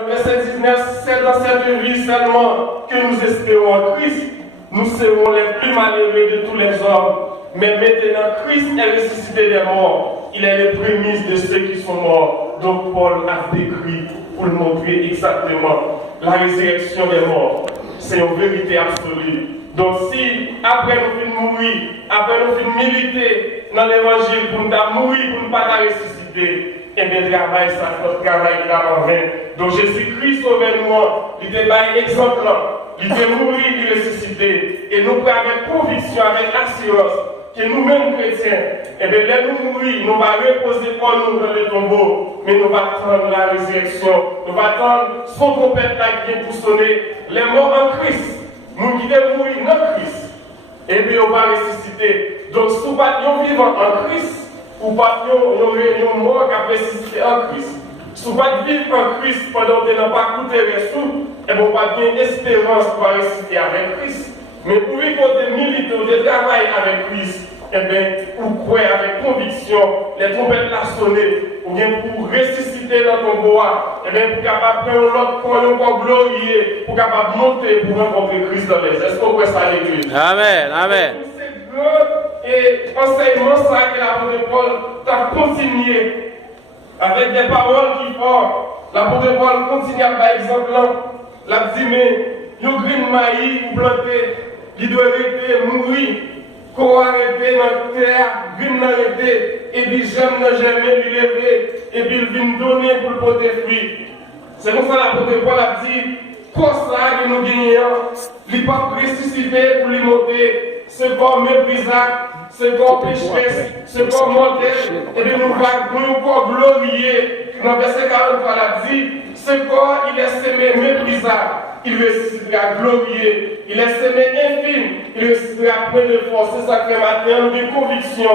Le verset 19, c'est dans cette vie seulement que nous espérons en Christ. Nous serons les plus malheureux de tous les hommes. Mais maintenant, Christ est ressuscité des morts. Il est le prémisse de ceux qui sont morts. Donc Paul a décrit pour le montrer exactement la résurrection des morts. C'est une vérité absolue. Donc si, après nous finissons mourir, après nous finissons militer dans l'évangile pour nous mourir, pour ne pas ressusciter, et bien le travail, ça, notre travail qui est en vain. Donc Jésus-Christ sauvez-nous, il était un exemple, il était mourir, il ressuscité. Et nous pouvons avec conviction, avec assurance, que nous-mêmes chrétiens, et bien là nous mourir, nous allons reposer pour nous dans le tombeau, mais nous allons attendre la résurrection, nous allons attendre son trompette qui vient pour sonner, les morts en Christ. Nous qui devons mourir dans Christ, et bien on va ressusciter. Donc, si nous ne vivons en Christ, ou pas nous mort qui a ressuscité en Christ. Si nous ne vivons en Christ pendant que nous n'avons pas coûté les sous, et bien on va bien espérance pour ressusciter avec Christ. Mais pour vivre des militaires, de travail avec Christ, eh bien, pour croire avec conviction, les trompettes la sonner, ou bien pour ressusciter dans ton bois, et bien pour capable prendre l'autre point, pour glorier, pour capable monter, pour rencontrer Christ dans les airs. Est-ce qu'on voit ça à l'église? Amen, amen. C'est grand et enseignement ça que l'apôtre Paul t'a continué avec des paroles qui font. L'apôtre Paul continue par exemple, l'a dit, mais, yon green maïs ou planté, il doit arrêter, mourir. Qu'on arrête dans la terre, green arrêté, et puis j'aime n'a jamais lui lever, et puis il vient donner pour le porter fruit. C'est comme ça l'apôtre Paul a dit, quoi ça que nous gagnons, il pas ressuscité pour lui monter, c'est corps méprisable, c'est corps pécheresse, c'est corps mortel, et puis nous allons glorier. Dans le verset 43, il a dit, ce corps il est semé méprisable, il ressuscitera glorieux, il est semé infime, il ressuscitera plein de force. C'est ça que maintenant nous avons conviction.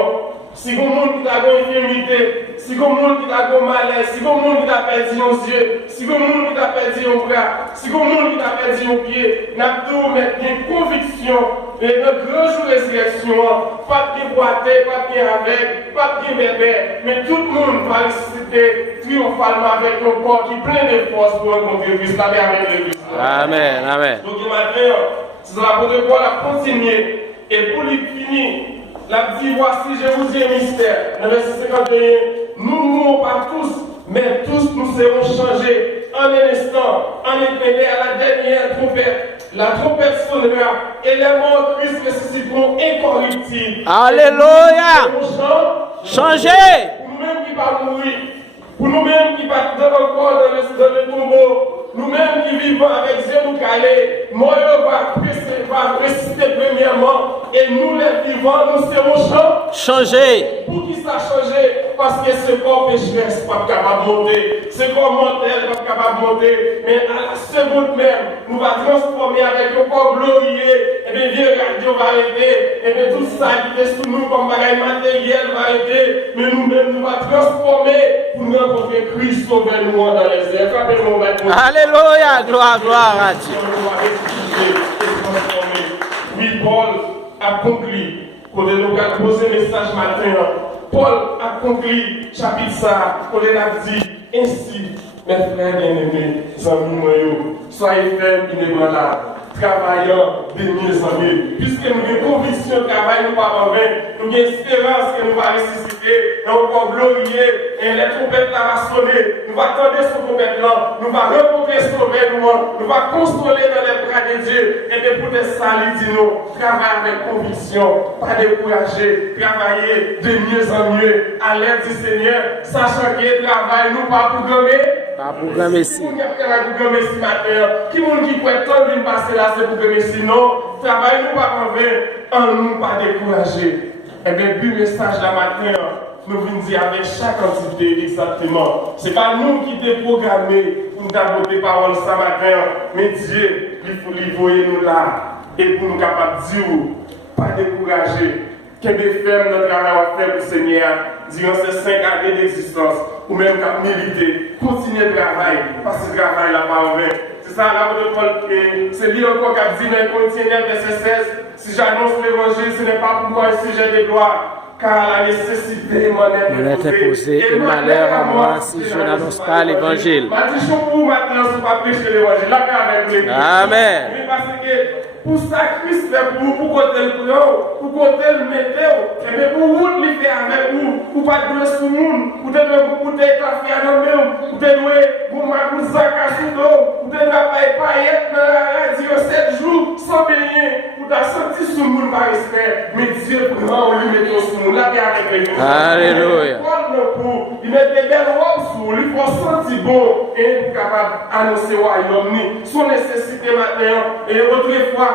Si vous monde qui a une infirmité, si vous monde qui a un malaise, si vous monde qui a perdu un yeux, si vous monde qui a perdu un bras, si vous monde qui a perdu un pied, nous avons une conviction. Et notre grand jour de résurrection, pas de boiter, pas de avec, pas de bébé, mais tout le monde va ressusciter triomphalement avec nos corps qui plein de force pour rencontrer Christ, avec l'Église. Amen, amen. Donc, maintenant, c'est l'apôtre Paul a continué, et pour lui finir, la dit, voici, je vous dis un mystère. Le verset 51, nous ne mourrons pas tous, mais tous nous serons changés en un instant, en éternel, à la dernière trompette. La trompette sonnera et les morts Christ ressusciteront incorruptibles. Alléluia! Changez! Pour nous-mêmes qui ne pas mourir, pour nous-mêmes qui ne pas dans le corps, dans le tombeau, nous-mêmes qui vivons avec Dieu nous calés, Moïse va ressusciter premièrement et nous les vivants, nous serons changés. Pour qui ça changer? Parce que ce corps pécheresse n'est pas capable de monter, ce corps mortel n'est pas capable de monter, mais à la seconde même, nous allons transformer avec le corps glorieux, et bien Dieu va arrêter, et bien tout ça qui est sous nous comme bagage matériel va arrêter, mais nous-mêmes nous allons transformer pour nous rencontrer Christ sauvez-nous dans les airs. Alléluia, gloire à Dieu. Oui, Paul a conclu, quand nous avons posé le message matin, Paul a conclu chapitre ça, quand il a dit, ainsi, mes frères bien-aimés, amis, soyez fermes, inébranlables, travaillant de mieux en mieux. Puisque nous avons conviction de travail, nous pas en vain, nous avons espérance que nous allons ressusciter, nous allons glorier, et les trompettes va sonner, nous allons attendre ce trompette là, nous allons rencontrer ce gouvernement, nous allons consoler dans les bras de Dieu, et de pour des salis, dis-nous, travailler avec conviction, pas décourager, travailler de mieux en mieux, à l'aide du Seigneur, sachant que le travail, nous pas programmer. Pas programmer si. Qui monde qui peut être venir passer là, c'est pour que sinon, travail nous pas en vain, en nous pas décourager. Eh bien, le message la matin, nous venons dire avec chaque entité exactement. Ce n'est pas nous qui sommes programmés pour nous apporter parole ce matin, mais Dieu, il faut lui nous là et pour nous capables de dire, pas décourager. Quel ferme notre travail à faire pour le Seigneur durant ces 5 années d'existence, ou même qu'à militer, continuer le travail, parce que le travail là pas en vain. C'est ça l'apôtre Paul, c'est lui encore qui a dit dans le Corinthiens verset 16, si j'annonce l'évangile, ce n'est pas pour moi un sujet de gloire. car la nécessité m'en est imposée et malheur à moi si je n'annonce pas l'évangile. Pour maintenant, c'est pas prêcher l'évangile. Là, avec l'église. Amen. Mais parce que pour ça, Christ fait pour vous, pour côté le préau, pour côté le météo, et bien pour vous, le faire avec vous, pour pas de sous le monde, pour te donner café à nous même, pour te donner pour ma cousin cassou d'eau, pour te donner paillettes dans la radio 7 jours sans baigner, pour te sentir sous le monde par respect, mais Dieu prend, lui met sous le monde, là, avec l'église. Alléluia. Il met des belles robes sous, il faut sentir bon, et pour capable d'annoncer au royaume, son nécessité maintenant, et autrefois,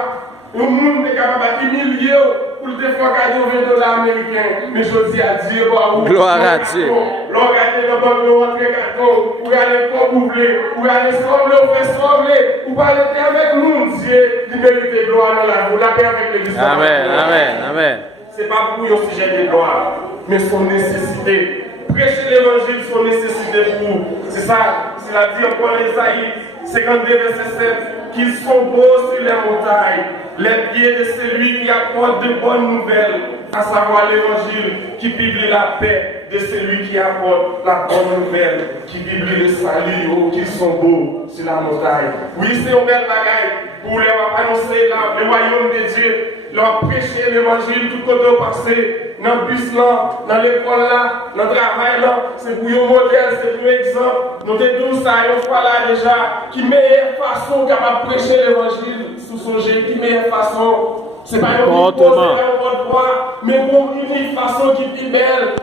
le monde est capable d'humilier pour le faire gagner $20 américains. Mais je dis à Dieu, gloire à Dieu. Regardez le banque de rentrer carton, ou aller combler, ou aller sembler, ou faire sembler, ou aller avec nous, Dieu, qui mérite gloire dans la vie, la paix avec l'Église. Amen, amen, amen. Ce n'est pas pour un sujet de gloire, mais son nécessité. Prêcher l'évangile, son nécessité pour vous. C'est ça, c'est la dire pour Ésaïe 52, verset 7. Qu'ils sont beaux sur les montagnes, les pieds de celui qui apporte de bonnes nouvelles, à savoir l'évangile qui publie la paix de celui qui apporte la bonne nouvelle, qui publie le salut, oh, qu'ils sont beaux sur la montagne. Oui, c'est une belle bagaille pour leur annoncer le royaume de Dieu, leur prêcher l'évangile tout côté au passé, dans le bus là, dans l'école là, dans le travail là, c'est pour un modèle, c'est pour un exemple. Nous avons ça une fois là déjà, qui meilleure façon capable de prêcher l'évangile sous son jeu, qui meilleure façon, c'est pas une bonne mais une façon qui est belle.